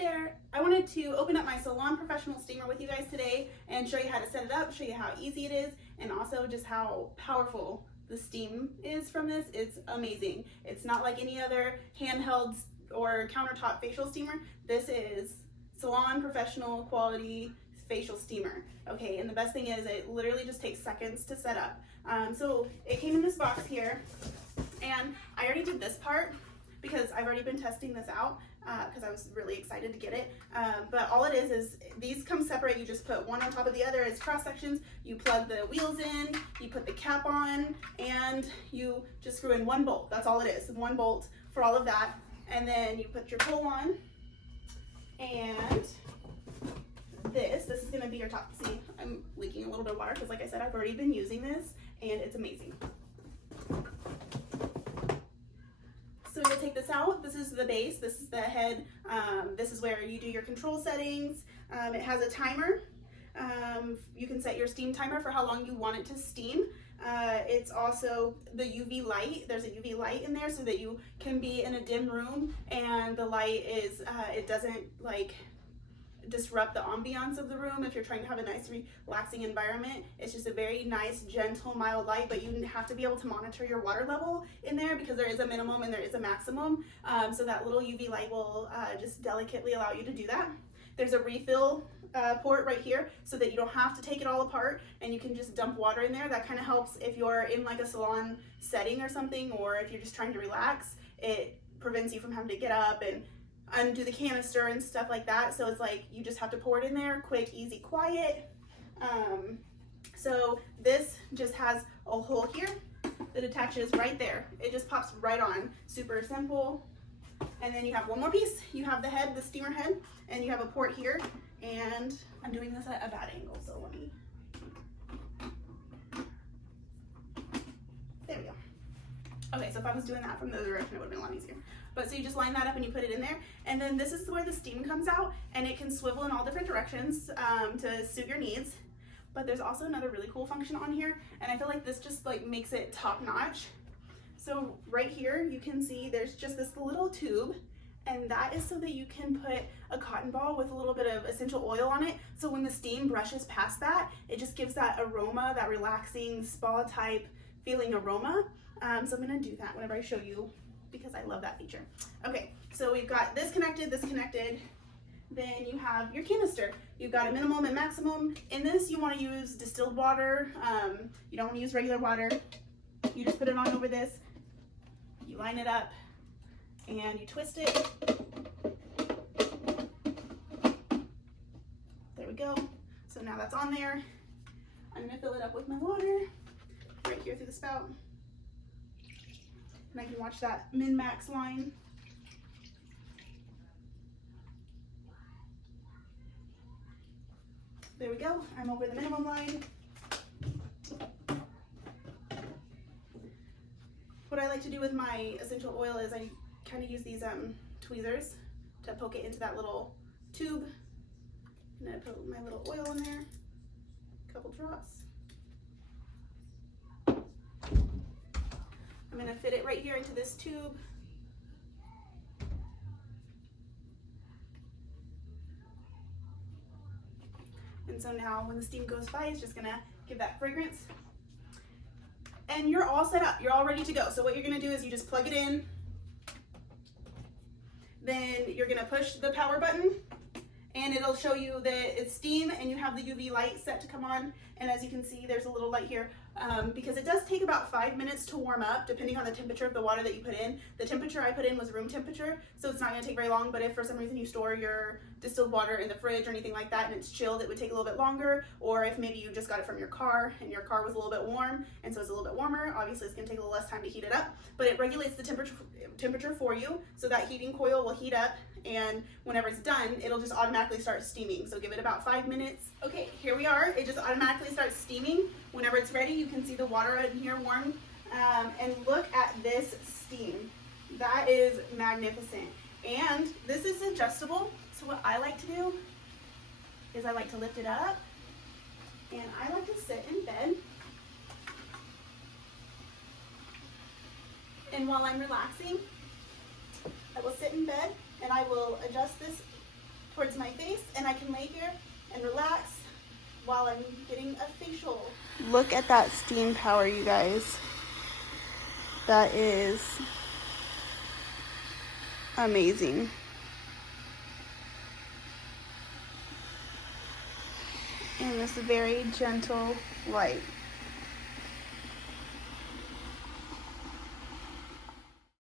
there, I wanted to open up my Salon Professional steamer with you guys today and show you how to set it up, show you how easy it is, and also just how powerful the steam is from this. It's amazing. It's not like any other handheld or countertop facial steamer. This is Salon Professional quality facial steamer. Okay, and the best thing is it literally just takes seconds to set up. So it came in this box here, and I already did this part because I've already been testing this out because I was really excited to get it. But all it is these come separate. You just put one on top of the other as cross sections. You plug the wheels in, you put the cap on, and you just screw in one bolt. That's all it is, one bolt for all of that. And then you put your pull on, and this is gonna be your top. See, I'm leaking a little bit of water because like I said, I've already been using this and it's amazing. So you'll take this out. This is the base, this is the head. This is where you do your control settings. It has a timer. You can set your steam timer for how long you want it to steam. It's also the UV light. There's a UV light in there so that you can be in a dim room and the light is, it doesn't like disrupt the ambiance of the room. If you're trying to have a nice relaxing environment, it's just a very nice gentle mild light, but you have to be able to monitor your water level in there because there is a minimum and there is a maximum. So that little UV light will just delicately allow you to do that. There's a refill port right here so that you don't have to take it all apart and you can just dump water in there. That kind of helps if you're in like a salon setting or something, or if you're just trying to relax. It prevents you from having to get up and undo the canister and stuff like that. So it's like you just have to pour it in there, quick, easy, quiet. So this just has a hole here that attaches right there. It just pops right on, super simple. And then you have one more piece. You have the head, the steamer head, and you have a port here. And I'm doing this at a bad angle, so let me, there we go. Okay, so if I was doing that from the other direction, it would have been a lot easier. But so you just line that up and you put it in there, and then this is where the steam comes out, and it can swivel in all different directions to suit your needs. But there's also another really cool function on here, and I feel like this just like makes it top notch. So right here you can see there's just this little tube, and that is so that you can put a cotton ball with a little bit of essential oil on it. So when the steam brushes past that, it just gives that aroma, that relaxing spa type feeling aroma. So I'm gonna do that whenever I show you because I love that feature. Okay, so we've got this connected, then you have your canister. You've got a minimum and maximum. In this, you wanna use distilled water. You don't wanna use regular water. You just put it on over this, you line it up, and you twist it. There we go. So now that's on there. I'm gonna fill it up with my water right here through the spout. And I can watch that min-max line. There we go, I'm over the minimum line. What I like to do with my essential oil is I kind of use these tweezers to poke it into that little tube. And then I put my little oil in there, a couple drops. I'm gonna fit it right here into this tube. And so now when the steam goes by, it's just gonna give that fragrance. And you're all set up, you're all ready to go. So what you're gonna do is you just plug it in, then you're gonna push the power button, and it'll show you that it's steam and you have the UV light set to come on. And as you can see, there's a little light here because it does take about 5 minutes to warm up depending on the temperature of the water that you put in. The temperature I put in was room temperature, so it's not gonna take very long, but if for some reason you store your distilled water in the fridge or anything like that and it's chilled, it would take a little bit longer. Or if maybe you just got it from your car and your car was a little bit warm and so it's a little bit warmer, obviously it's gonna take a little less time to heat it up, but it regulates the temperature for you, so that heating coil will heat up, and whenever it's done, it'll just automatically start steaming. So give it about 5 minutes. Okay, here we are. It just automatically starts steaming. Whenever it's ready, you can see the water in here warm. And look at this steam. That is magnificent. And this is adjustable. So what I like to do is I like to lift it up, and I like to sit in bed. And while I'm relaxing, I will sit in bed and I will adjust this towards my face, and I can lay here and relax while I'm getting a facial. Look at that steam power, you guys. That is amazing. And this very gentle light.